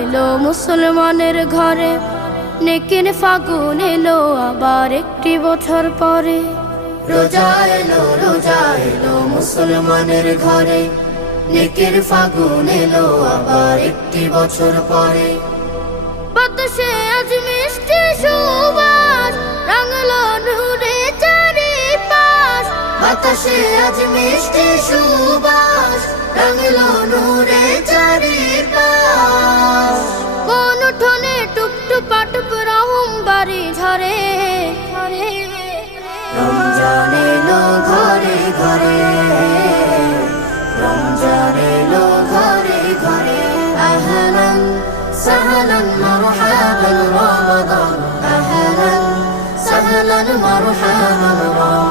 এলো মুসলমানের ঘরে, নেকির ফাগুন এলো আবার একটি বছর পরে। রোজা এলো মুসলমানের ঘরে, নেকির ফাগুন এলো আবার একটি বছর পরে। বাতাসে আজ মিষ্টি সুবাস, রাঙালো নূরে চারিপাশ। বাতাসে আজ মিষ্টি সুবাস, রাঙলো নূরে চারিপাশ। কোন উঠোনে টুপটুপা টুপ রহম বাড়ি ঝরে। রমজান এলো ঘরে ঘরে, রমজান এলো ঘরে ঘরে। আহলান সাহলান মারহাবান রমাদান, আহলান সাহলান মারহাবান রমাদান।